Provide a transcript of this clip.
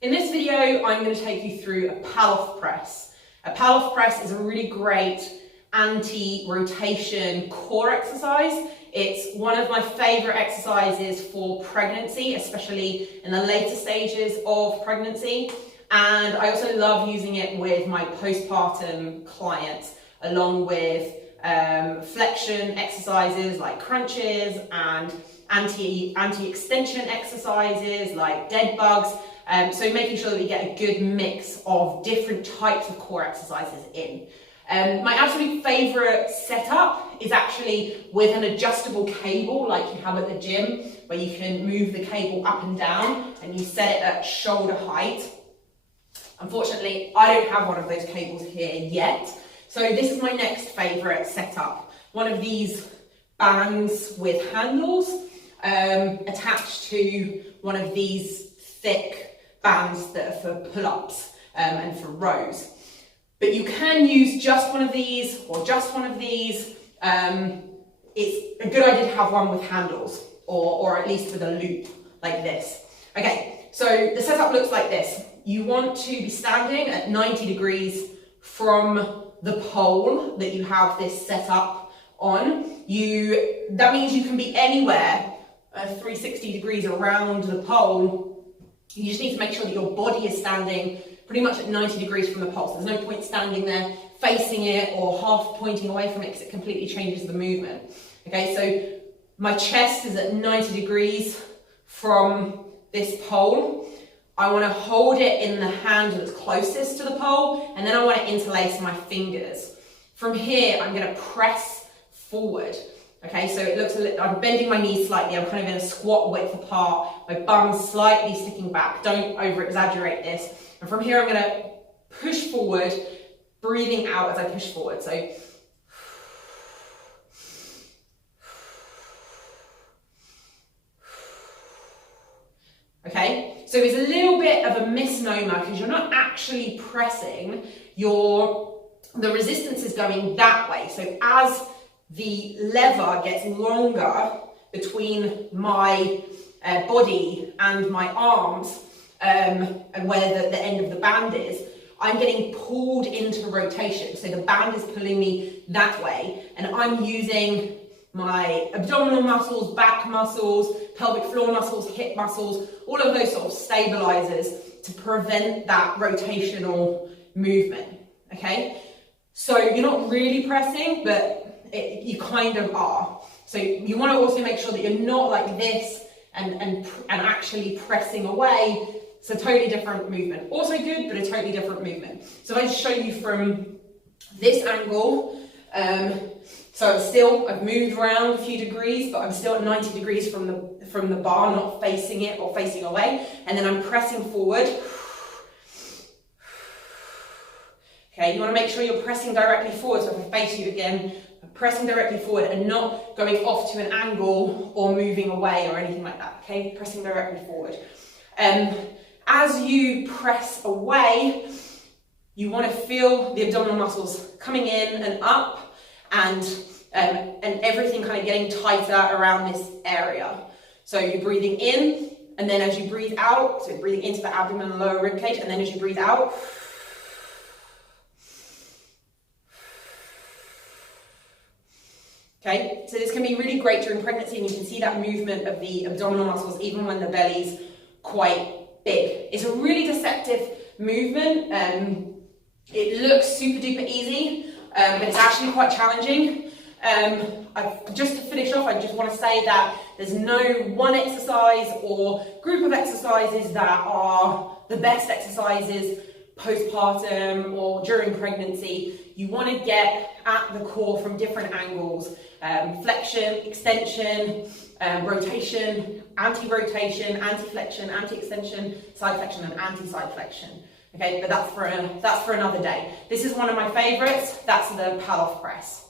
In this video, I'm going to take you through a Palloff press. A Palloff press is a really great anti-rotation core exercise. It's one of my favourite exercises for pregnancy, especially in the later stages of pregnancy. And I also love using it with my postpartum clients, along with flexion exercises like crunches and anti-extension exercises like dead bugs. So making sure that we get a good mix of different types of core exercises in. My absolute favourite setup is actually with an adjustable cable like you have at the gym, where you can move the cable up and down and you set it at shoulder height. Unfortunately, I don't have one of those cables here yet. So this is my next favourite setup. One of these bands with handles attached to one of these thick bands that are for pull-ups and for rows. But you can use just one of these or just one of these. It's a good idea to have one with handles or at least with a loop like this. Okay, so the setup looks like this. You want to be standing at 90 degrees from the pole that you have this set up on. That means you can be anywhere 360 degrees around the pole. You just need to make sure that your body is standing pretty much at 90 degrees from the pole. So there's no point standing there facing it or half pointing away from it, because it completely changes the movement. Okay, so my chest is at 90 degrees from this pole. I want to hold it in the hand that's closest to the pole, and then I want to interlace my fingers. From here, I'm going to press forward. Okay, so it looks a little, I'm bending my knees slightly, I'm kind of in a squat width apart, my bum's slightly sticking back, don't over exaggerate this. And from here I'm going to push forward, breathing out as I push forward. So okay, so it's a little bit of a misnomer because you're not actually pressing, the resistance is going that way. So as the lever gets longer between my body and my arms, and where the end of the band is, I'm getting pulled into rotation. So the band is pulling me that way, and I'm using my abdominal muscles, back muscles, pelvic floor muscles, hip muscles, all of those sort of stabilizers to prevent that rotational movement. Okay, so you're not really pressing, but you kind of are. So you want to also make sure that you're not like this and actually pressing away. It's a totally different movement. Also good, but a totally different movement. So if I just show you from this angle, so I've moved around a few degrees, but I'm still at 90 degrees from the bar, not facing it or facing away. And then I'm pressing forward. Okay, you want to make sure you're pressing directly forward. So if I face you again, I'm pressing directly forward and not going off to an angle or moving away or anything like that. Okay, pressing directly forward. As you press away, you want to feel the abdominal muscles coming in and up, and everything kind of getting tighter around this area. So you're breathing in, and then as you breathe out, so breathing into the abdomen and lower rib cage, and then as you breathe out, okay, so this can be really great during pregnancy, and you can see that movement of the abdominal muscles even when the belly's quite big. It's a really deceptive movement. It looks super duper easy, but it's actually quite challenging. Just to finish off, I just want to say that there's no one exercise or group of exercises that are the best exercises postpartum or during pregnancy. You want to get at the core from different angles: flexion, extension, rotation, anti-rotation, anti-flexion, anti-extension, side flexion, and anti-side flexion. Okay, but that's for another day. This is one of my favourites. That's the Palloff press.